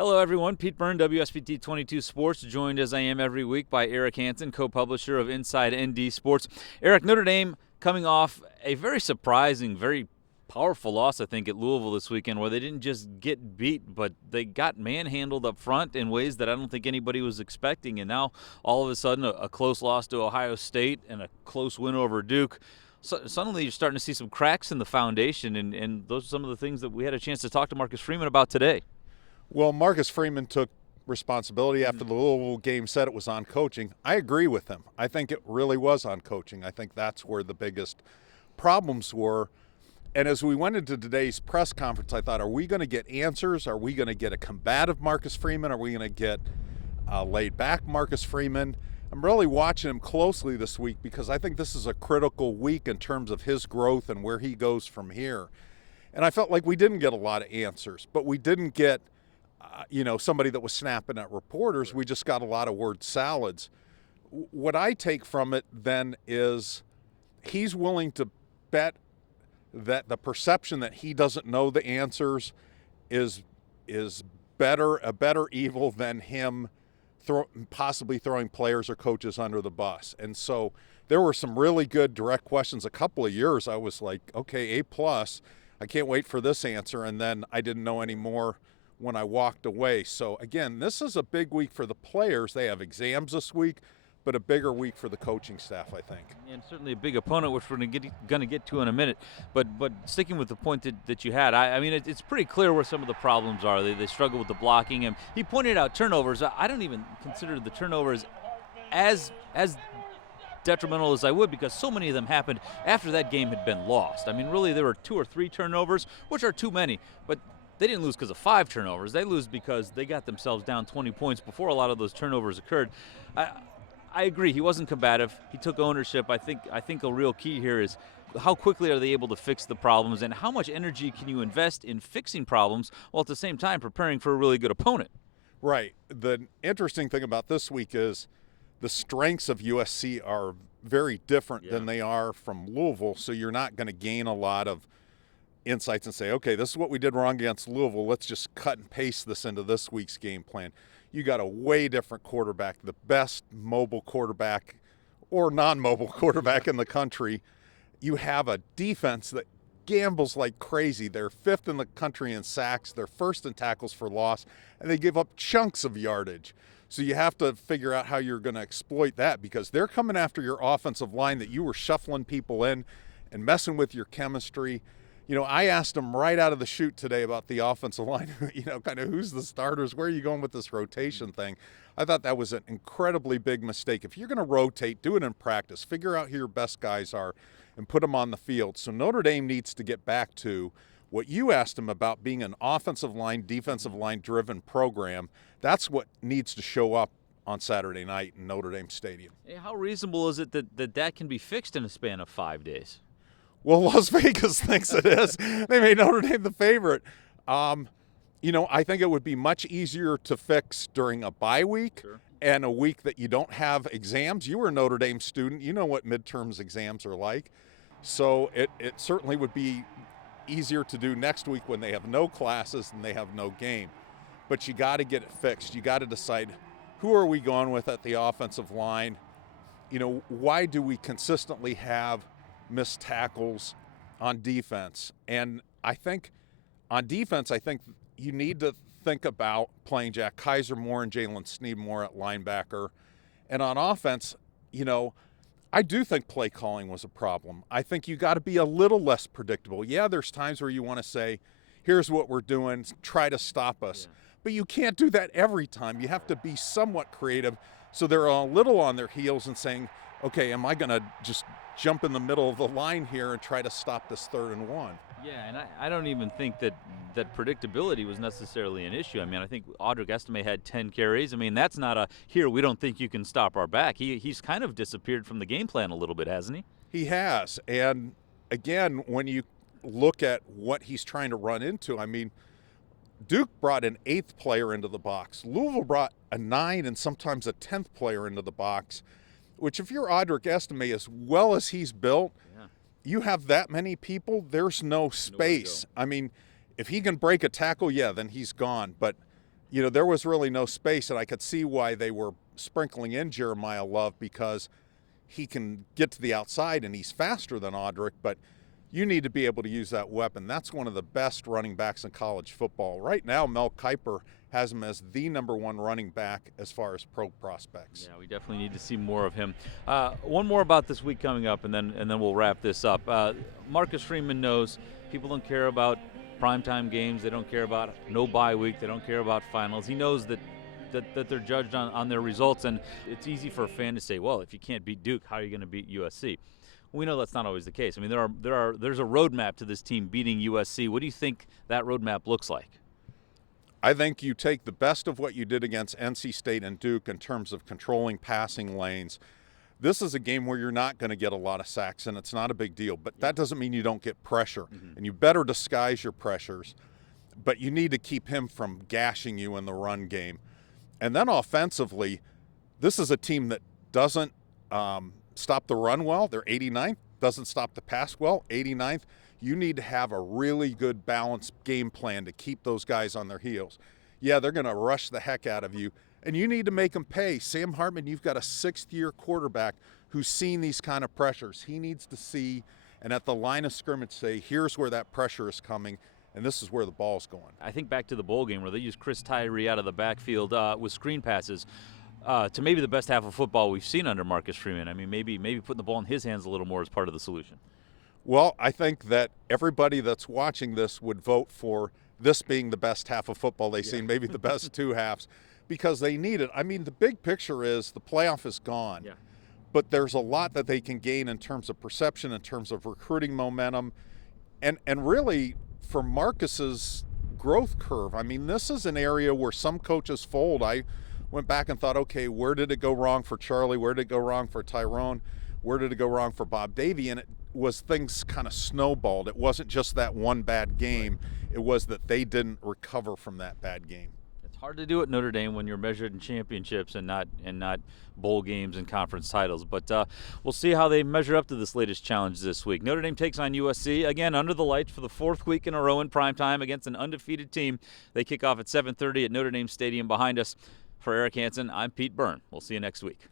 Hello, everyone. Pete Byrne, WSBT-22 Sports, joined as I am every week by Eric Hansen, co-publisher of Inside ND Sports. Eric, Notre Dame coming off a very surprising, very powerful loss, I think, at Louisville this weekend, where they didn't just get beat, but they got manhandled up front in ways that I don't think anybody was expecting. And now, all of a sudden, a close loss to Ohio State and a close win over Duke. So suddenly you're starting to see some cracks in the foundation, and those are some of the things that we had a chance to talk to Marcus Freeman about today. Well, Marcus Freeman took responsibility after the Louisville game, said it was on coaching. I agree with him. I think it really was on coaching. I think that's where the biggest problems were. And as we went into today's press conference, I thought, are we going to get answers? Are we going to get a combative Marcus Freeman? Are we going to get a laid-back Marcus Freeman? I'm really watching him closely this week because I think this is a critical week in terms of his growth and where he goes from here. And I felt like we didn't get a lot of answers, but we didn't get somebody that was snapping at reporters. We just got a lot of word salads. What I take from it then is he's willing to bet that the perception that he doesn't know the answers is a better evil than him possibly throwing players or coaches under the bus. And so there were some really good direct questions. A couple of years I was like, okay, A+. I can't wait for this answer. And then I didn't know any more when I walked away. So again, this is a big week for the players. They have exams this week, but a bigger week for the coaching staff, I think. And certainly a big opponent, which we're going to get to in a minute. But sticking with the point that you had, I mean, it's pretty clear where some of the problems are. They struggle with the blocking. And he pointed out turnovers. I don't even consider the turnovers as detrimental as I would, because so many of them happened after that game had been lost. I mean, really, there were 2 or 3 turnovers, which are too many. But they didn't lose because of 5 turnovers. They lose because they got themselves down 20 points before a lot of those turnovers occurred. I agree. He wasn't combative. He took ownership. I think a real key here is how quickly are they able to fix the problems, and how much energy can you invest in fixing problems while at the same time preparing for a really good opponent? Right. The interesting thing about this week is the strengths of USC are very different than they are from Louisville, so you're not going to gain a lot of insights and say, okay, this is what we did wrong against Louisville. Let's just cut and paste this into this week's game plan. You got a way different quarterback, the best mobile quarterback or non-mobile quarterback in the country. You have a defense that gambles like crazy. They're 5th in the country in sacks. They're 1st in tackles for loss, and they give up chunks of yardage. So you have to figure out how you're going to exploit that, because they're coming after your offensive line that you were shuffling people in and messing with your chemistry. I asked him right out of the chute today about the offensive line, kind of who's the starters, where are you going with this rotation thing? I thought that was an incredibly big mistake. If you're going to rotate, do it in practice. Figure out who your best guys are and put them on the field. So Notre Dame needs to get back to what you asked him about, being an offensive line, defensive line driven program. That's what needs to show up on Saturday night in Notre Dame Stadium. Hey, how reasonable is it that can be fixed in a span of 5 days? Well, Las Vegas thinks it is. They made Notre Dame the favorite. I think it would be much easier to fix during a bye week and a week that you don't have exams. You were a Notre Dame student. You know what midterms exams are like. So it certainly would be easier to do next week when they have no classes and they have no game. But you got to get it fixed. You got to decide, who are we going with at the offensive line? Why do we consistently have missed tackles on defense? And I think on defense, you need to think about playing Jack Kaiser more and Jalen Sneed more at linebacker. And on offense, I do think play calling was a problem. I think you got to be a little less predictable. Yeah, there's times where you want to say, here's what we're doing, try to stop us. Yeah. But you can't do that every time. You have to be somewhat creative, so they're a little on their heels and saying, okay, am I going to just jump in the middle of the line here and try to stop this 3rd and 1? Yeah, and I don't even think that predictability was necessarily an issue. I mean, I think Audric Estime had 10 carries. I mean, that's not we don't think you can stop our back. He's kind of disappeared from the game plan a little bit, hasn't he? He has. And again, when you look at what he's trying to run into, I mean, Duke brought an 8th player into the box. Louisville brought a 9 and sometimes a 10th player into the box, which if you're Audric Estime, as well as he's built, you have that many people, there's no space. I mean, if he can break a tackle, then he's gone. But you know, there was really no space, and I could see why they were sprinkling in Jeremiah Love, because he can get to the outside and he's faster than Audric, but you need to be able to use that weapon. That's one of the best running backs in college football. Right now, Mel Kiper has him as the #1 running back as far as pro prospects. Yeah, we definitely need to see more of him. One more about this week coming up, and then we'll wrap this up. Marcus Freeman knows people don't care about primetime games. They don't care about no bye week. They don't care about finals. He knows that they're judged on their results, and it's easy for a fan to say, well, if you can't beat Duke, how are you going to beat USC? We know that's not always the case. I mean, there's a roadmap to this team beating USC. What do you think that roadmap looks like? I think you take the best of what you did against NC State and Duke in terms of controlling passing lanes. This is a game where you're not going to get a lot of sacks, and it's not a big deal. But that doesn't mean you don't get pressure, and you better disguise your pressures. But you need to keep him from gashing you in the run game. And then offensively, this is a team that doesn't stop the run well. They're 89th. Doesn't stop the pass well, 89th. You need to have a really good balanced game plan to keep those guys on their heels. Yeah, they're going to rush the heck out of you, and you need to make them pay. Sam Hartman, you've got a 6th-year quarterback who's seen these kind of pressures. He needs to see, and at the line of scrimmage say, here's where that pressure is coming, and this is where the ball's going. I think back to the bowl game where they used Chris Tyree out of the backfield with screen passes to maybe the best half of football we've seen under Marcus Freeman. I mean, maybe putting the ball in his hands a little more is part of the solution. Well, I think that everybody that's watching this would vote for this being the best half of football they've seen, maybe the best 2 halves, because they need it. I mean, the big picture is the playoff is gone, but there's a lot that they can gain in terms of perception, in terms of recruiting momentum, and really for Marcus's growth curve. I mean, this is an area where some coaches fold. I went back and thought, okay, where did it go wrong for Charlie? Where did it go wrong for Tyrone? Where did it go wrong for Bob Davie? And it was things kind of snowballed. It wasn't just that one bad game. It was that they didn't recover from that bad game. It's hard to do at Notre Dame when you're measured in championships and not bowl games and conference titles. But we'll see how they measure up to this latest challenge this week. Notre Dame takes on USC, again, under the lights for the 4th week in a row in primetime against an undefeated team. They kick off at 7:30 at Notre Dame Stadium. Behind us, for Eric Hansen, I'm Pete Byrne. We'll see you next week.